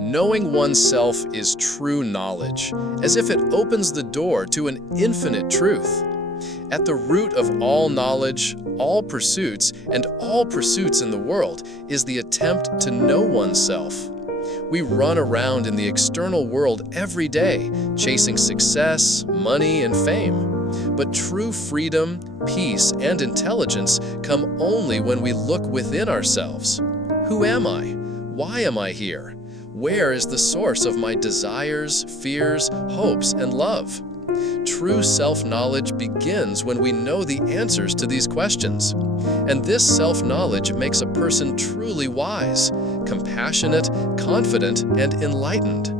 Knowing oneself is true knowledge, as if it opens the door to an infinite truth. At the root of all knowledge, all pursuits, and all pursuits in the world is the attempt to know oneself. We run around in the external world every day, chasing success, money, and fame. But true freedom, peace, and intelligence come only when we look within ourselves. Who am I? Why am I here? Where is the source of my desires, fears, hopes, and love? True self-knowledge begins when we know the answers to these questions. And this self-knowledge makes a person truly wise, compassionate, confident, and enlightened.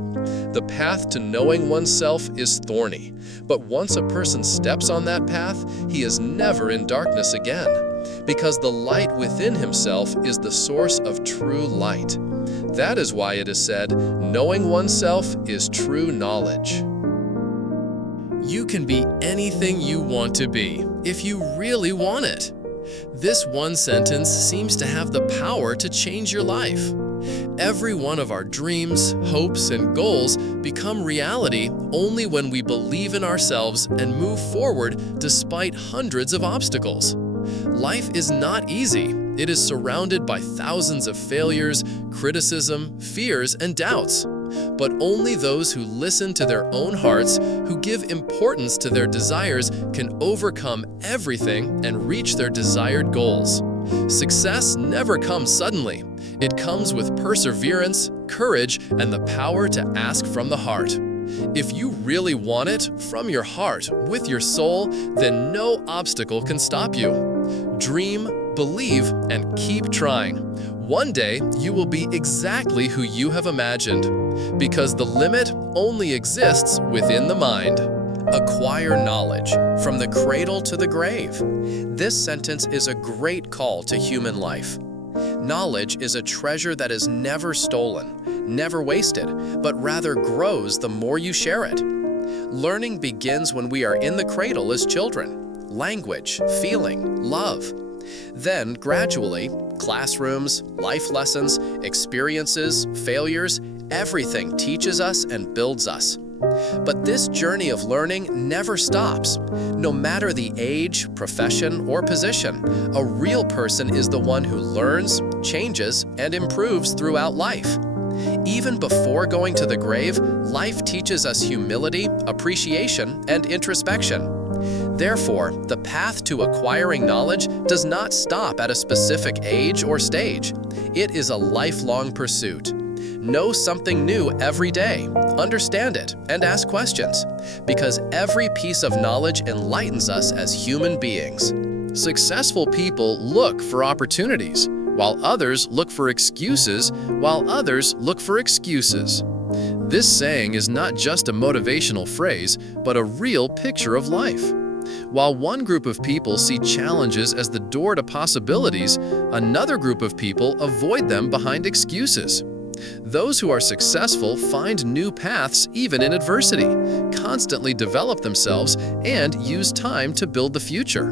The path to knowing oneself is thorny, but once a person steps on that path, he is never in darkness again, because the light within himself is the source of true light. That is why it is said, knowing oneself is true knowledge. You can be anything you want to be, if you really want it. This one sentence seems to have the power to change your life. Every one of our dreams, hopes, and goals become reality only when we believe in ourselves and move forward despite hundreds of obstacles. Life is not easy. It is surrounded by thousands of failures, criticism, fears, and doubts. But only those who listen to their own hearts, who give importance to their desires, can overcome everything and reach their desired goals. Success never comes suddenly. It comes with perseverance, courage, and the power to ask from the heart. If you really want it from your heart, with your soul, then no obstacle can stop you. Dream, believe, and keep trying. One day, you will be exactly who you have imagined, because the limit only exists within the mind. Acquire knowledge, from the cradle to the grave. This sentence is a great call to human life. Knowledge is a treasure that is never stolen, never wasted, but rather grows the more you share it. Learning begins when we are in the cradle as children. Language, feeling, love. Then, gradually, classrooms, life lessons, experiences, failures, everything teaches us and builds us. But this journey of learning never stops. No matter the age, profession, or position, a real person is the one who learns, changes, and improves throughout life. Even before going to the grave, life teaches us humility, appreciation, and introspection. Therefore, the path to acquiring knowledge does not stop at a specific age or stage. It is a lifelong pursuit. Know something new every day, understand it, and ask questions, because every piece of knowledge enlightens us as human beings. Successful people look for opportunities, while others look for excuses, This saying is not just a motivational phrase, but a real picture of life. While one group of people see challenges as the door to possibilities, another group of people avoid them behind excuses. Those who are successful find new paths even in adversity, constantly develop themselves, and use time to build the future.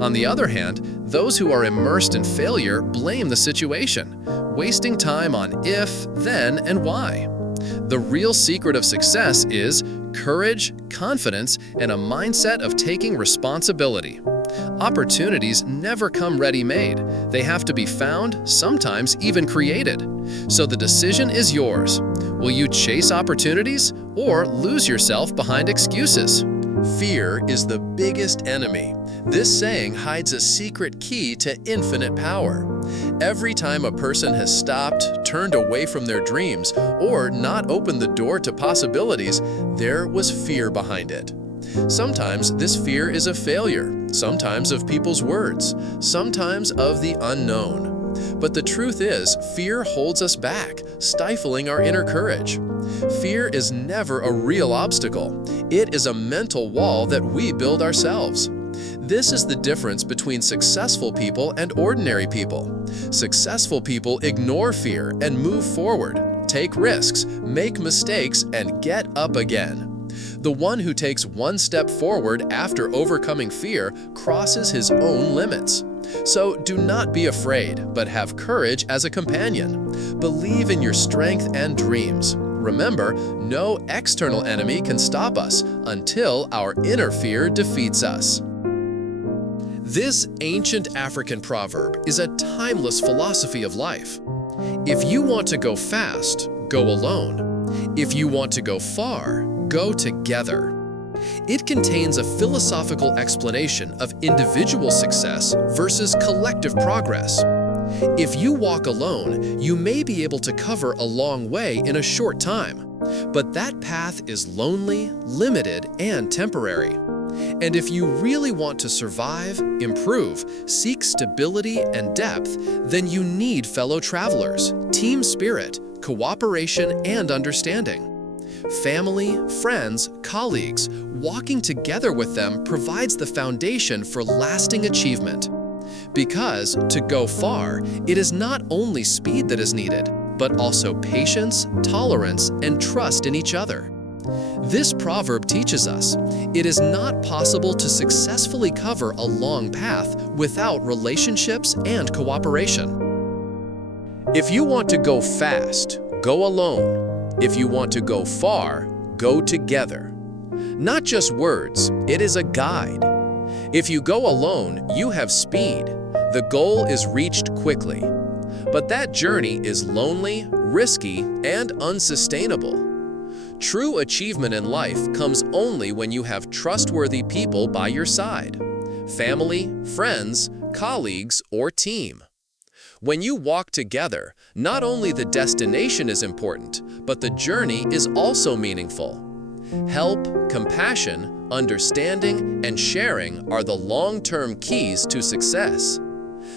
On the other hand, those who are immersed in failure blame the situation, wasting time on if, then, and why. The real secret of success is courage, confidence, and a mindset of taking responsibility. Opportunities never come ready-made. They have to be found, sometimes even created. So the decision is yours. Will you chase opportunities or lose yourself behind excuses? Fear is the biggest enemy. This saying hides a secret key to infinite power. Every time a person has stopped, turned away from their dreams, or not opened the door to possibilities, there was fear behind it. Sometimes this fear is of failure, sometimes of people's words, sometimes of the unknown. But the truth is, fear holds us back, stifling our inner courage. Fear is never a real obstacle. It is a mental wall that we build ourselves. This is the difference between successful people and ordinary people. Successful people ignore fear and move forward, take risks, make mistakes, and get up again. The one who takes one step forward after overcoming fear crosses his own limits. So do not be afraid, but have courage as a companion. Believe in your strength and dreams. Remember, no external enemy can stop us until our inner fear defeats us. This ancient African proverb is a timeless philosophy of life. If you want to go fast, go alone. If you want to go far, go together. It contains a philosophical explanation of individual success versus collective progress. If you walk alone, you may be able to cover a long way in a short time, but that path is lonely, limited, and temporary. And if you really want to survive, improve, seek stability and depth, then you need fellow travelers, team spirit, cooperation, and understanding. Family, friends, colleagues, walking together with them provides the foundation for lasting achievement. Because, to go far, it is not only speed that is needed, but also patience, tolerance, and trust in each other. This proverb teaches us it is not possible to successfully cover a long path without relationships and cooperation. If you want to go fast, go alone. If you want to go far, go together. Not just words, it is a guide. If you go alone, you have speed. The goal is reached quickly. But that journey is lonely, risky, and unsustainable. True achievement in life comes only when you have trustworthy people by your side. Family, friends, colleagues, or team. When you walk together, not only the destination is important, but the journey is also meaningful. Help, compassion, understanding, and sharing are the long-term keys to success.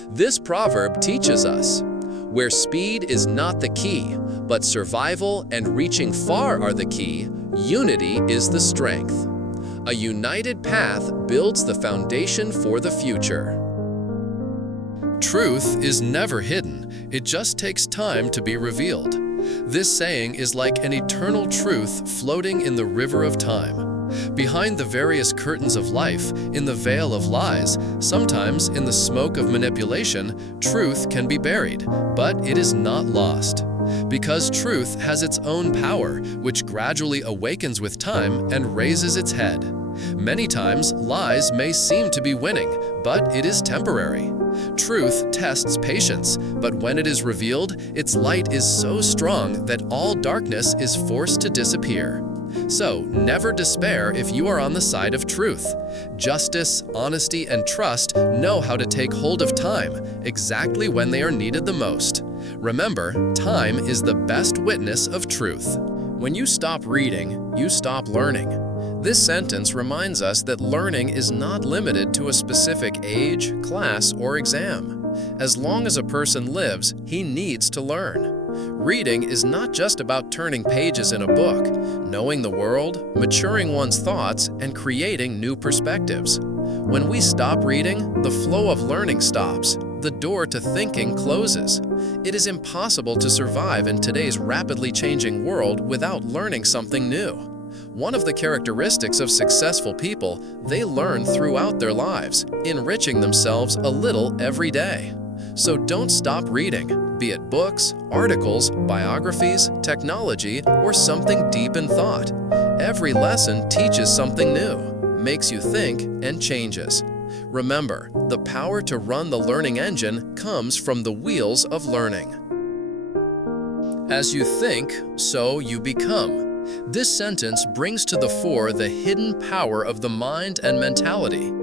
This proverb teaches us, where speed is not the key, but survival and reaching far are the key, unity is the strength. A united path builds the foundation for the future. Truth is never hidden, it just takes time to be revealed. This saying is like an eternal truth floating in the river of time. Behind the various curtains of life, in the veil of lies, sometimes in the smoke of manipulation, truth can be buried, but it is not lost. Because truth has its own power, which gradually awakens with time and raises its head. Many times, lies may seem to be winning, but it is temporary. Truth tests patience, but when it is revealed, its light is so strong that all darkness is forced to disappear. So, never despair if you are on the side of truth. Justice, honesty, and trust know how to take hold of time, exactly when they are needed the most. Remember, time is the best witness of truth. When you stop reading, you stop learning. This sentence reminds us that learning is not limited to a specific age, class, or exam. As long as a person lives, he needs to learn. Reading is not just about turning pages in a book, knowing the world, maturing one's thoughts, and creating new perspectives. When we stop reading, the flow of learning stops. The door to thinking closes. It is impossible to survive in today's rapidly changing world without learning something new. One of the characteristics of successful people, they learn throughout their lives, enriching themselves a little every day. So don't stop reading, be it books, articles, biographies, technology, or something deep in thought. Every lesson teaches something new, makes you think, and changes. Remember, the power to run the learning engine comes from the wheels of learning. As you think, so you become. This sentence brings to the fore the hidden power of the mind and mentality.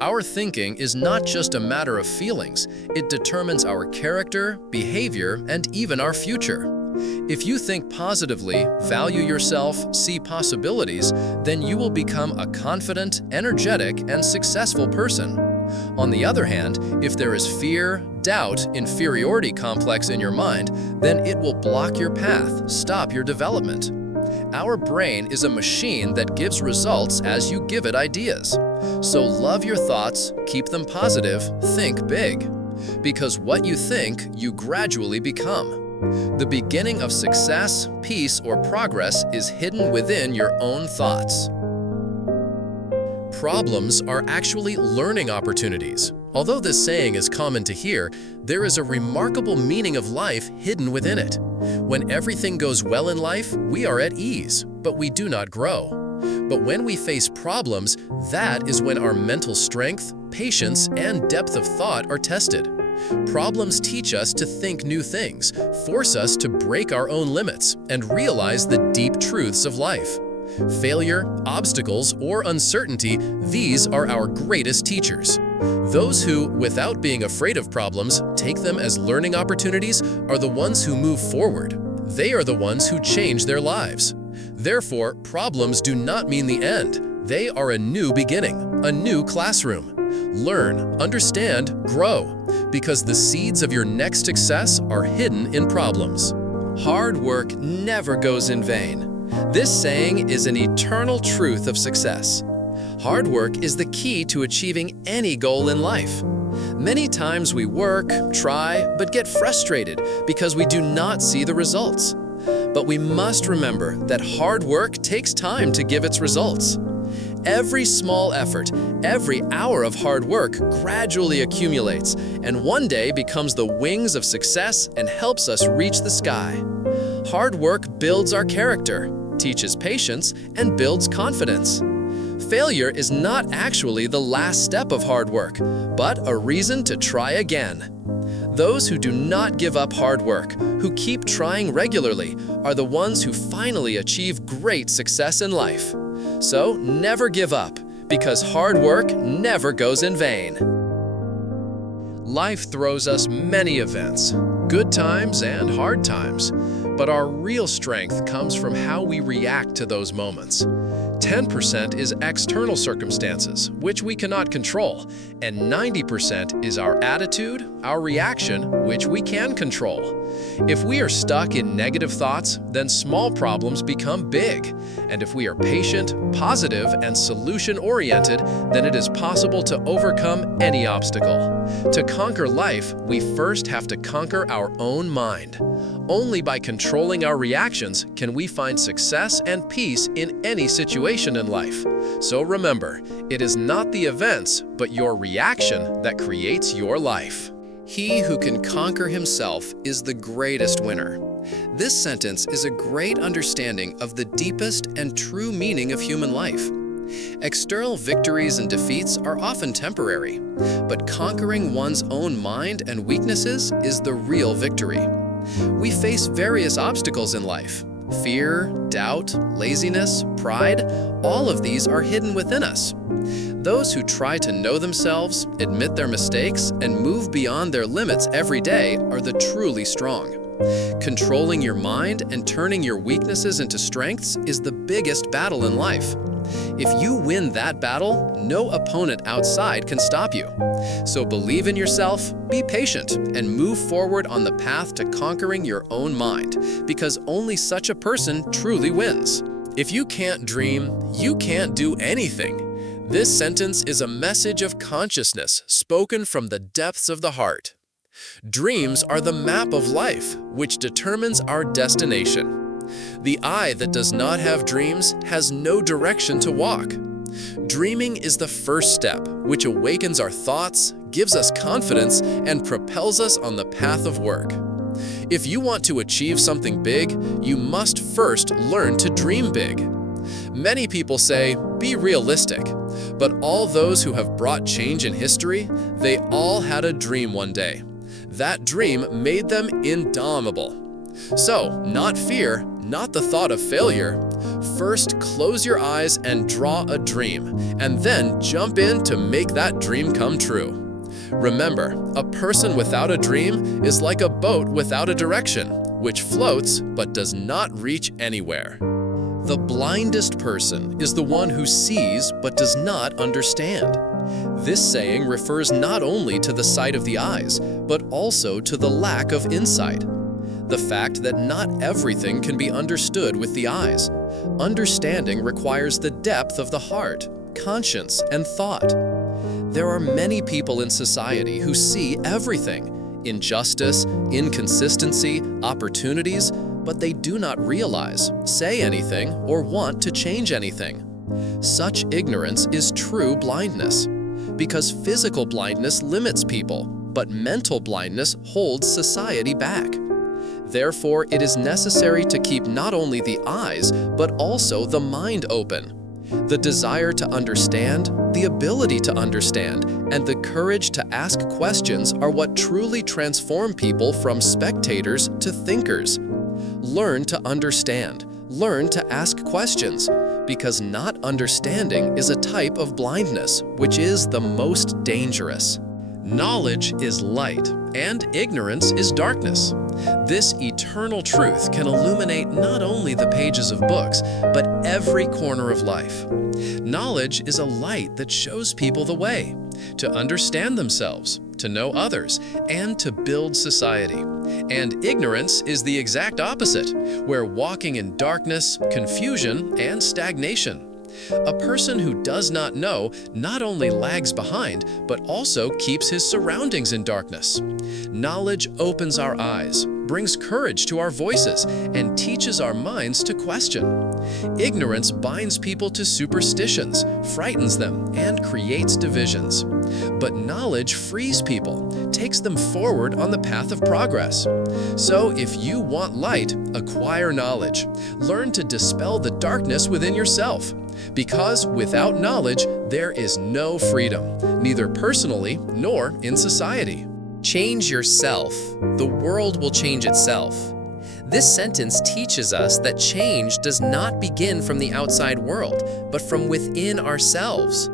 Our thinking is not just a matter of feelings, it determines our character, behavior, and even our future. If you think positively, value yourself, see possibilities, then you will become a confident, energetic, and successful person. On the other hand, if there is fear, doubt, inferiority complex in your mind, then it will block your path, stop your development. Our brain is a machine that gives results as you give it ideas. So love your thoughts, keep them positive, think big. Because what you think, you gradually become. The beginning of success, peace, or progress is hidden within your own thoughts. Problems are actually learning opportunities. Although this saying is common to hear, there is a remarkable meaning of life hidden within it. When everything goes well in life, we are at ease, but we do not grow. But when we face problems, that is when our mental strength, patience, and depth of thought are tested. Problems teach us to think new things, force us to break our own limits, and realize the deep truths of life. Failure, obstacles, or uncertainty, these are our greatest teachers. Those who, without being afraid of problems, take them as learning opportunities are the ones who move forward. They are the ones who change their lives. Therefore, problems do not mean the end. They are a new beginning, a new classroom. Learn, understand, grow, because the seeds of your next success are hidden in problems. Hard work never goes in vain. This saying is an eternal truth of success. Hard work is the key to achieving any goal in life. Many times we work, try, but get frustrated because we do not see the results. But we must remember that hard work takes time to give its results. Every small effort, every hour of hard work gradually accumulates and one day becomes the wings of success and helps us reach the sky. Hard work builds our character, teaches patience, and builds confidence. Failure is not actually the last step of hard work, but a reason to try again. Those who do not give up hard work, who keep trying regularly, are the ones who finally achieve great success in life. So never give up, because hard work never goes in vain. Life throws us many events, good times and hard times, but our real strength comes from how we react to those moments. 10% is external circumstances, which we cannot control, and 90% is our attitude, our reaction, which we can control. If we are stuck in negative thoughts, then small problems become big. And if we are patient, positive, and solution-oriented, then it is possible to overcome any obstacle. To conquer life, we first have to conquer our own mind. Only by controlling our reactions can we find success and peace in any situation in life. So remember, it is not the events, but your reaction that creates your life. He who can conquer himself is the greatest winner. This sentence is a great understanding of the deepest and true meaning of human life. External victories and defeats are often temporary, but conquering one's own mind and weaknesses is the real victory. We face various obstacles in life. Fear, doubt, laziness, pride, all of these are hidden within us. Those who try to know themselves, admit their mistakes, and move beyond their limits every day are the truly strong. Controlling your mind and turning your weaknesses into strengths is the biggest battle in life. If you win that battle, no opponent outside can stop you. So believe in yourself, be patient, and move forward on the path to conquering your own mind, because only such a person truly wins. If you can't dream, you can't do anything. This sentence is a message of consciousness spoken from the depths of the heart. Dreams are the map of life, which determines our destination. The eye that does not have dreams has no direction to walk. Dreaming is the first step, which awakens our thoughts, gives us confidence, and propels us on the path of work. If you want to achieve something big, you must first learn to dream big. Many people say, be realistic, but all those who have brought change in history, they all had a dream one day. That dream made them indomitable. So, not fear, not the thought of failure. First, close your eyes and draw a dream, and then jump in to make that dream come true. Remember, a person without a dream is like a boat without a direction, which floats but does not reach anywhere. The blindest person is the one who sees but does not understand. This saying refers not only to the sight of the eyes, but also to the lack of insight. The fact that not everything can be understood with the eyes. Understanding requires the depth of the heart, conscience, and thought. There are many people in society who see everything: injustice, inconsistency, opportunities, but they do not realize, say anything, or want to change anything. Such ignorance is true blindness. because physical blindness limits people, but mental blindness holds society back. Therefore, it is necessary to keep not only the eyes, but also the mind open. The desire to understand, the ability to understand, and the courage to ask questions are what truly transform people from spectators to thinkers. Learn to understand. Learn to ask questions, because not understanding is a type of blindness, which is the most dangerous. Knowledge is light, and ignorance is darkness. This eternal truth can illuminate not only the pages of books, but every corner of life. Knowledge is a light that shows people the way to understand themselves, to know others, and to build society. And ignorance is the exact opposite, where walking in darkness, confusion, and stagnation. A person who does not know not only lags behind, but also keeps his surroundings in darkness. Knowledge opens our eyes, brings courage to our voices, and teaches our minds to question. Ignorance binds people to superstitions, frightens them, and creates divisions. But knowledge frees people, takes them forward on the path of progress. So if you want light, acquire knowledge. Learn to dispel the darkness within yourself. Because without knowledge, there is no freedom, neither personally nor in society. Change yourself, the world will change itself. This sentence teaches us that change does not begin from the outside world, but from within ourselves.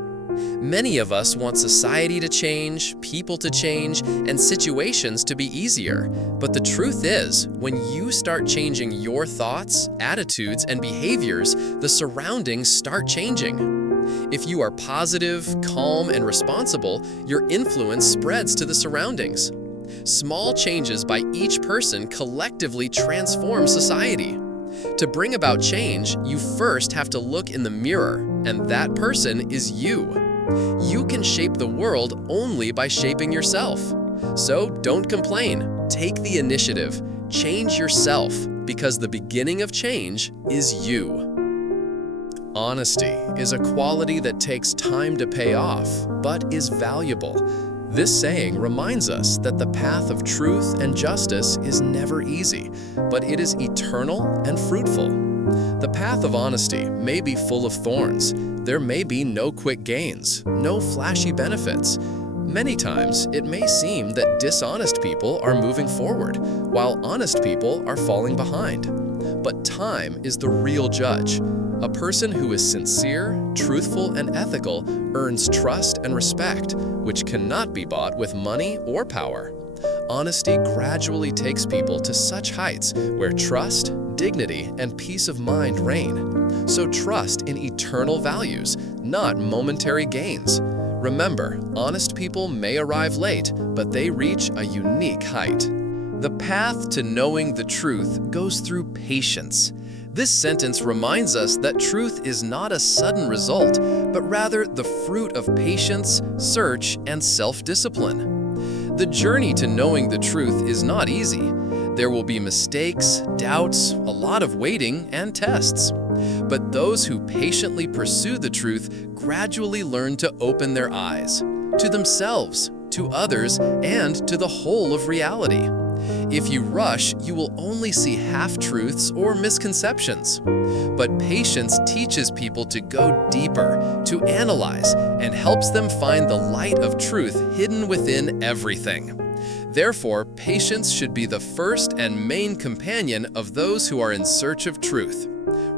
Many of us want society to change, people to change, and situations to be easier. But the truth is, when you start changing your thoughts, attitudes, and behaviors, the surroundings start changing. If you are positive, calm, and responsible, your influence spreads to the surroundings. Small changes by each person collectively transform society. To bring about change, you first have to look in the mirror, and that person is you. You can shape the world only by shaping yourself. So don't complain. Take the initiative. Change yourself, because the beginning of change is you. Honesty is a quality that takes time to pay off, but is valuable. This saying reminds us that the path of truth and justice is never easy, but it is eternal and fruitful. The path of honesty may be full of thorns. There may be no quick gains, no flashy benefits. Many times, it may seem that dishonest people are moving forward, while honest people are falling behind. But time is the real judge. A person who is sincere, truthful, and ethical earns trust and respect, which cannot be bought with money or power. Honesty gradually takes people to such heights where trust, dignity, and peace of mind reign. So trust in eternal values, not momentary gains. Remember, honest people may arrive late, but they reach a unique height. The path to knowing the truth goes through patience. This sentence reminds us that truth is not a sudden result, but rather the fruit of patience, search, and self-discipline. The journey to knowing the truth is not easy. There will be mistakes, doubts, a lot of waiting, and tests. But those who patiently pursue the truth gradually learn to open their eyes to themselves, to others, and to the whole of reality. If you rush, you will only see half-truths or misconceptions. But patience teaches people to go deeper, to analyze, and helps them find the light of truth hidden within everything. Therefore, patience should be the first and main companion of those who are in search of truth.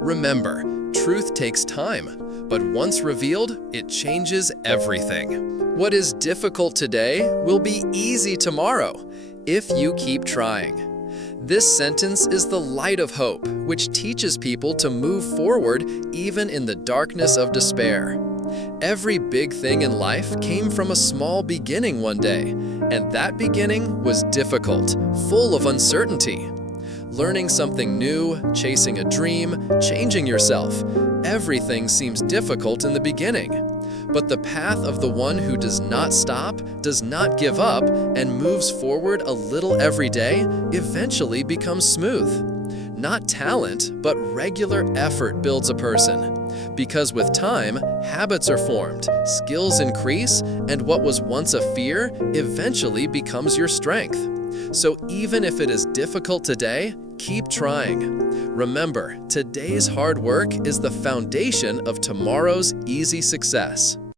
Remember, truth takes time, but once revealed, it changes everything. What is difficult today will be easy tomorrow, if you keep trying. This sentence is the light of hope, which teaches people to move forward even in the darkness of despair. Every big thing in life came from a small beginning one day, and that beginning was difficult, full of uncertainty. Learning something new, chasing a dream, changing yourself, everything seems difficult in the beginning. But the path of the one who does not stop, does not give up, and moves forward a little every day eventually becomes smooth. Not talent, but regular effort builds a person. Because with time, habits are formed, skills increase, and what was once a fear eventually becomes your strength. So even if it is difficult today, keep trying. Remember, today's hard work is the foundation of tomorrow's easy success.